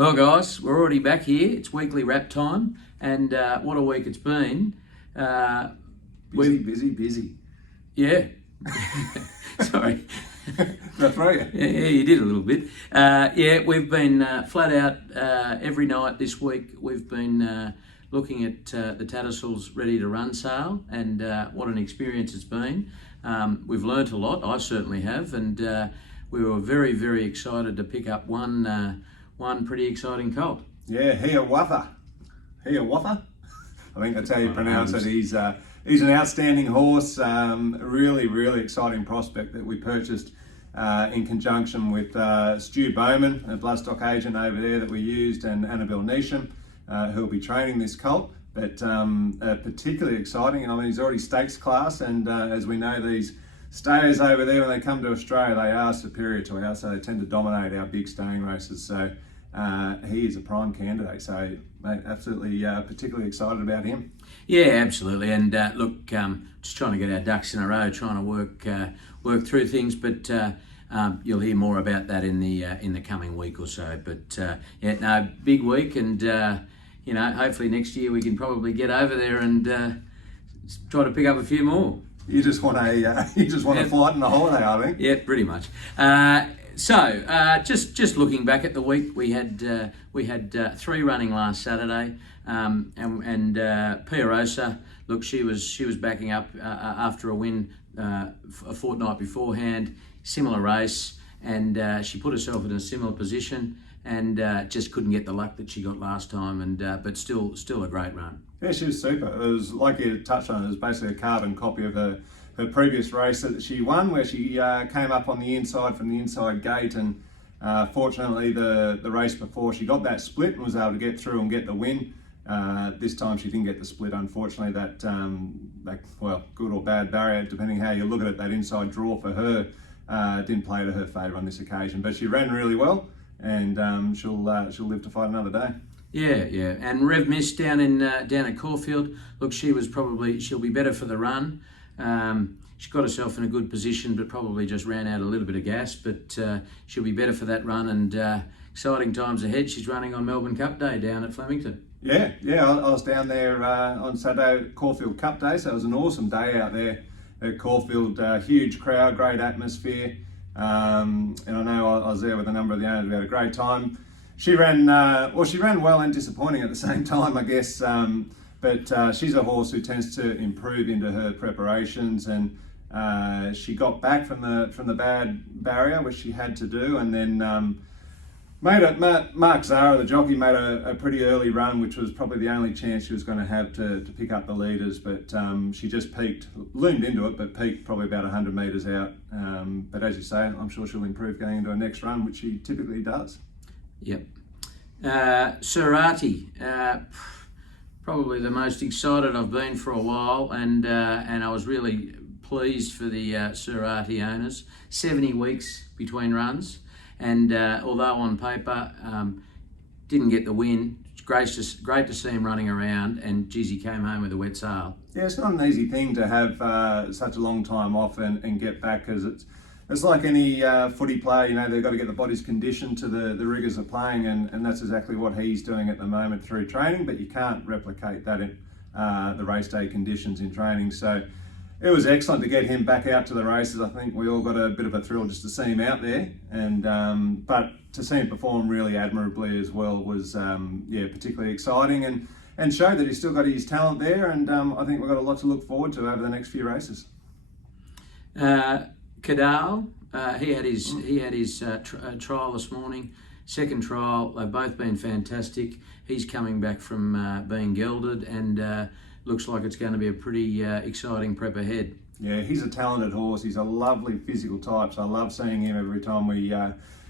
Well, guys, we're already back here. It's weekly wrap time, and what a week it's been. Busy. Yeah. Sorry. That's right. Yeah, you did a little bit. We've been flat out every night this week. We've been looking at the Tattersalls Ready to Run sale, and what an experience it's been. We've learnt a lot. I certainly have, and we were very, very excited to pick up one pretty exciting colt. Yeah, Hiawatha. I think that's how you pronounce it. He's an outstanding horse. Really exciting prospect that we purchased in conjunction with Stu Bowman, a bloodstock agent over there that we used, and Annabelle Neesham, who'll be training this colt. But particularly exciting. I mean, he's already stakes class, and as we know, these stayers over there, when they come to Australia, they are superior to ours, so they tend to dominate our big staying races. So he is a prime candidate. So, mate, absolutely, particularly excited about him. Yeah, absolutely. And look, just trying to get our ducks in a row, trying to work through things. But you'll hear more about that in the coming week or so. But big week, and hopefully next year we can probably get over there and try to pick up a few more. You just want to flight in the holiday, I think. Yeah, pretty much. Just looking back at the week, we had 3 running last Saturday, and Piarosa. Look, she was backing up after a win a fortnight beforehand. Similar race, and she put herself in a similar position, and just couldn't get the luck that she got last time. And but still a great run. Yeah, she was super. It was, like you touched on, it was basically a carbon copy of her previous race that she won, where she came up on the inside from the inside gate, and fortunately the race before she got that split and was able to get through and get the win. This time she didn't get the split, unfortunately. That good or bad barrier, depending how you look at it, that inside draw for her didn't play to her favour on this occasion. But she ran really well, and she'll live to fight another day. Yeah, and Rev Miss down at Caulfield. Look, she'll be better for the run. She got herself in a good position, but probably just ran out a little bit of gas. But she'll be better for that run, and exciting times ahead. She's running on Melbourne Cup Day down at Flemington. Yeah, I was down there on Saturday, Caulfield Cup Day, so it was an awesome day out there at Caulfield. Huge crowd, great atmosphere, and I know I was there with a number of the owners. We had a great time. She ran well and disappointing at the same time, I guess. But she's a horse who tends to improve into her preparations, and she got back from the bad barrier, which she had to do, and then Mark Zara, the jockey, made a pretty early run, which was probably the only chance she was going to have to pick up the leaders. But she just loomed into it, but peaked probably about 100 metres out. But as you say, I'm sure she'll improve going into her next run, which she typically does. Yep. Surati, probably the most excited I've been for a while, and I was really pleased for the Surati owners. 70 weeks between runs, and although on paper didn't get the win, it's great to see him running around, and geez, he came home with a wet sail. Yeah, it's not an easy thing to have such a long time off and get back, because it's like any footy player, they've got to get the body's conditioned to the rigours of playing, and that's exactly what he's doing at the moment through training, but you can't replicate that in the race day conditions in training. So it was excellent to get him back out to the races. I think we all got a bit of a thrill just to see him out there, and but to see him perform really admirably as well was particularly exciting, and showed that he's still got his talent there, and I think we've got a lot to look forward to over the next few races. Cadal, he had his trial this morning. Second trial, they've both been fantastic. He's coming back from being gelded, and looks like it's going to be a pretty exciting prep ahead. Yeah, he's a talented horse. He's a lovely physical type, so I love seeing him every time we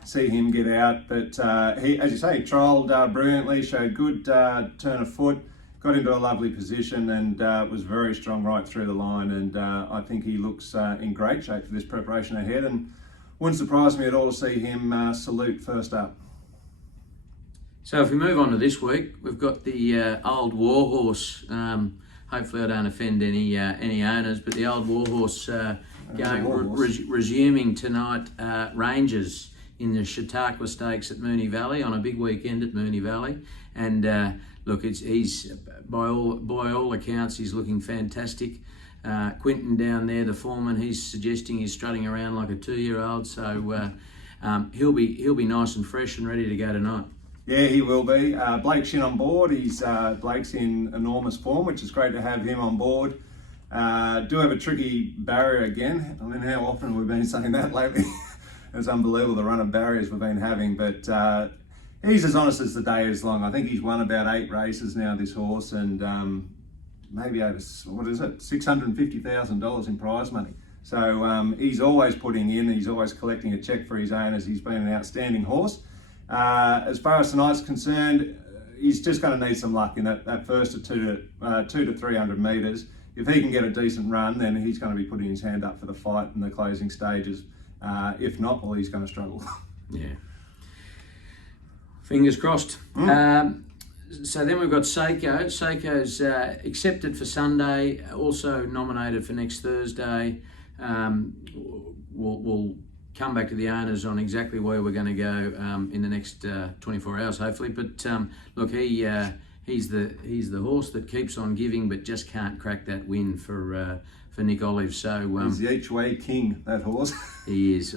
see him get out. But he, as you say, trialled brilliantly, showed good turn of foot, got into a lovely position, and was very strong right through the line. And I think he looks in great shape for this preparation ahead, and wouldn't surprise me at all to see him salute first up. So if we move on to this week, we've got the old Warhorse. Hopefully I don't offend any owners, but the old Warhorse resuming tonight. Rangers in the Chautauqua Stakes at Moonee Valley on a big weekend at Moonee Valley, and look, he's by all accounts he's looking fantastic. Quinton down there, the foreman, he's suggesting he's strutting around like a 2-year-old, so he'll be nice and fresh and ready to go tonight. Yeah, he will be. Blake Shin on board. Blake's in enormous form, which is great to have him on board. Do have a tricky barrier again. I mean, how often we've been saying that lately? It's unbelievable the run of barriers we've been having, but he's as honest as the day is long. I think he's won about 8 races now, this horse, and maybe over, $650,000 in prize money. So he's always putting in, he's always collecting a cheque for his owners. He's been an outstanding horse. As far as tonight's concerned, he's just going to need some luck in that first 2 to 300 metres. If he can get a decent run, then he's going to be putting his hand up for the fight in the closing stages. If not, well, he's going to struggle. Yeah. Fingers crossed. So then we've got Seiko. Seiko's accepted for Sunday, also nominated for next Thursday. We'll come back to the owners on exactly where we're going to go in the next 24 hours, hopefully. But look, he's the horse that keeps on giving, but just can't crack that win for Nick Olive. So he's the each-way king, that horse. He is.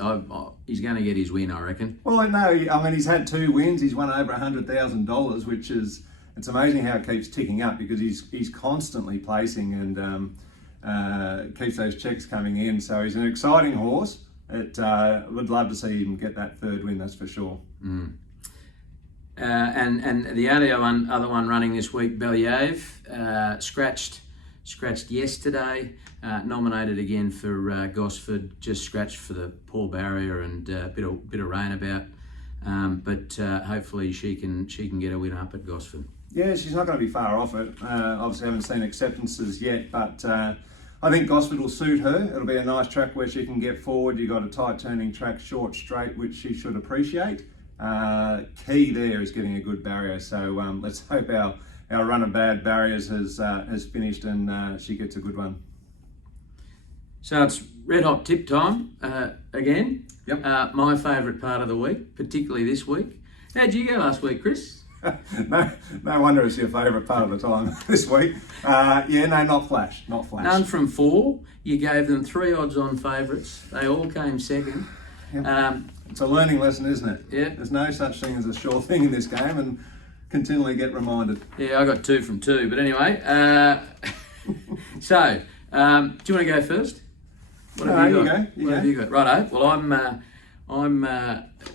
He's going to get his win, I reckon. Well, no, I mean, he's had 2 wins. He's won over $100,000, which is, it's amazing how it keeps ticking up, because he's constantly placing and keeps those checks coming in. So he's an exciting horse. Would love to see him get that 3rd win, that's for sure. And the other one running this week, Believ, scratched yesterday, nominated again for Gosford, just scratched for the poor barrier and a bit of rain about, but hopefully she can get a win up at Gosford. Yeah, she's not going to be far off it. Obviously haven't seen acceptances yet, but I think Gosford will suit her. It'll be a nice track where she can get forward. You've got a tight turning track, short straight, which she should appreciate. Key there is getting a good barrier, so let's hope our run of bad barriers has finished and she gets a good one. So it's red hot tip time again. Yep. My favourite part of the week, particularly this week. How'd you go last week, Chris? No wonder it's your favourite part of the time this week. Not flash. None from 4. You gave them 3 odds-on favourites. They all came second. Yep. It's a learning lesson, isn't it? Yeah. There's no such thing as a sure thing in this game, and continually get reminded. Yeah, I got 2 from 2. But anyway, so do you want to go first? What have you got? What have you got? Righto. Well, I'm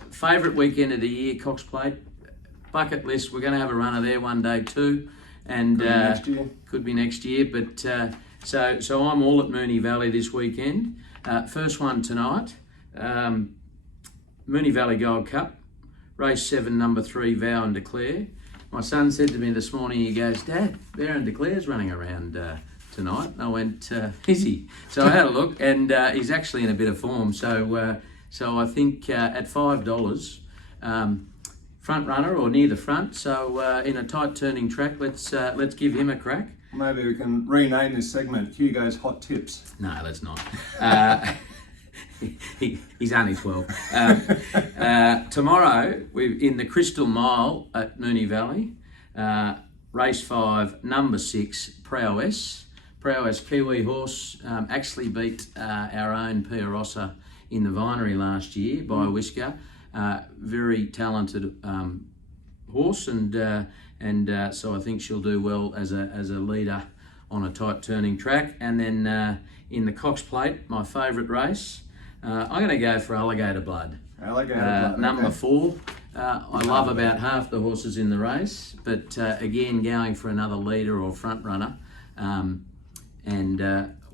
favourite weekend of the year, Cox Plate. Bucket list. We're going to have a runner there one day too, and could be next year. But so I'm all at Moonee Valley this weekend. First one tonight, Moonee Valley Gold Cup, race 7, number 3, Vow and Declare. My son said to me this morning, he goes, "Dad, Vow and Declare's running around tonight." And I went, "Is he?" So I had a look, and he's actually in a bit of form. So I think at $5. Front runner or near the front, so in a tight turning track, let's give him a crack. Maybe we can rename this segment Hugo's Hot Tips. No, let's not. He's only 12. Tomorrow, we're in the Crystal Mile at Moonee Valley, race 5, number 6, Prowess. Prowess, Kiwi horse, actually beat our own Pia Rossa in the Vinery last year by a whisker. Very talented horse, and so I think she'll do well as a leader on a tight turning track. And then in the Cox Plate, my favourite race, I'm going to go for Alligator Blood. Number 4. I love about half the horses in the race, but again going for another leader or front runner, and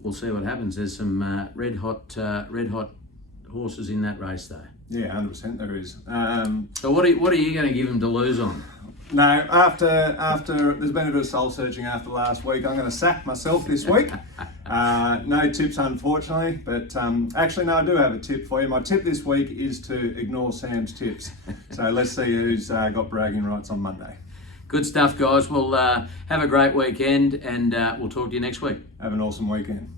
we'll see what happens. There's some red hot horses in that race though. Yeah, 100% there is. So what are you going to give him to lose on? No, after there's been a bit of soul searching after last week, I'm going to sack myself this week. No tips, unfortunately, but actually, no, I do have a tip for you. My tip this week is to ignore Sam's tips. So let's see who's got bragging rights on Monday. Good stuff, guys. Well, have a great weekend, and we'll talk to you next week. Have an awesome weekend.